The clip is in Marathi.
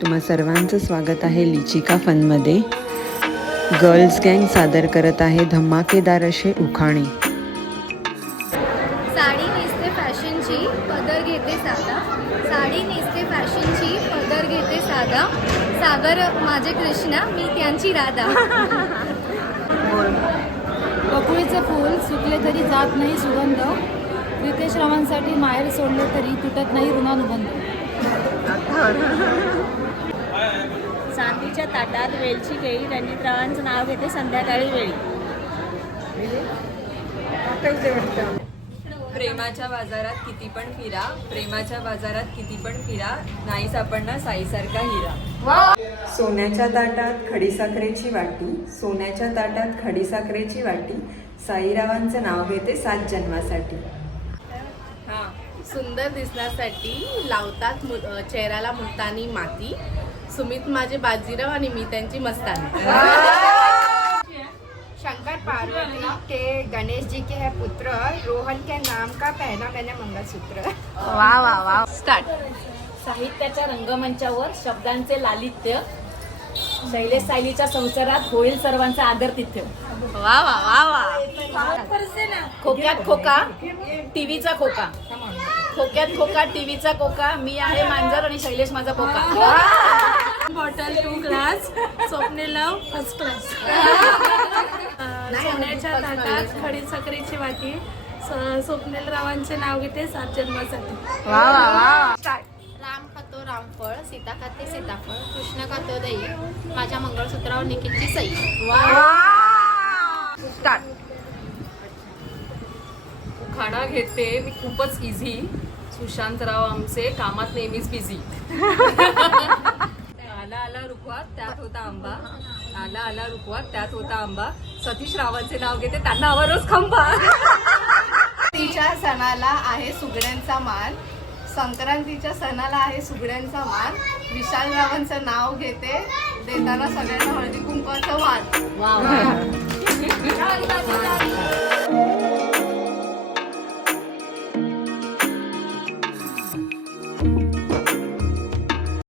तुम्हा सर्वांचं स्वागत आहे लिचिका फनमध्ये. गर्ल्स गँग सादर करत आहे धमाकेदार असे उखाणे. साडी नेसते फॅशनची पदर घेते साधा. साडी नेसते फॅशनची पदर घेते साधा. सागर माझे कृष्णा मी त्यांची राधा. बकुळीचे फूल सुकले तरी जात नाही सुगंध. रितेश रावांसाठी माहेर सोडले तरी तुटत नाही ऋणानुबंध. चांदीच्या ताटात वेलची केळी रणजितरावांचं नाव घेते संध्याकाळी वेळी. प्रेमाच्या बाजारात किती पण फिरा प्रेमाच्या बाजारात किती पण फिरा नाही सापडणार साईसारखा हिरा. सोन्याच्या ताटात खडीसाखरेची वाटी सोन्याच्या ताटात खडीसाखरेची वाटी साईरावांचं नाव घेते सात जन्मासाठी. सुंदर दिसण्यासाठी लावतात चेहऱ्याला मुलतानी माती. सुमित माझे बाजीराव आणि मी त्यांची मस्तानी. शंकर पार्वती के गणेश जी के है पुत्र रोहन के नाम का पहना मैंने मंगलसूत्र. साहित्याच्या रंगमंचावर शब्दांचे लालित्य शैलेश सायलीच्या संसारात होईल सर्वांचा आदर तिथ्य वा वा वा वा. खोक्यात खोका टीव्हीचा खोका. खोक्यात खोका टीव्हीचा कोका मी आहे मांजर आणि शैलेश माझा कोका बॉटल टू ग्लास स्वप्ने लव फर्स्ट क्लास सोन्याच्या ताटात खडी साखरेची वाटी. स्वप्नील रावांचे नाव घेते सात जन्मासाठी. राम खातो रामफळ सीता खाते सीताफळ कृष्ण खातो दही. माझ्या मंगळसूत्रावर निखिलची सई. उखाणा घेते मी खूपच इझी सुशांतराव आमचे कामात नेहमीच बिझी आला रुखवात त्यात होता आंबा. आला आला रुखवात त्यात होता आंबा. सतीश रावांचे नाव घेते त्यांना आवरच खंबा. तिच्या सणाला आहे सुगड्यांचा मान. संक्रांतीच्या सणाला आहे सुगड्यांचा मान. विशाल रावांचं नाव घेते देताना सगळ्यांना हळदी कुंकवाचं वाण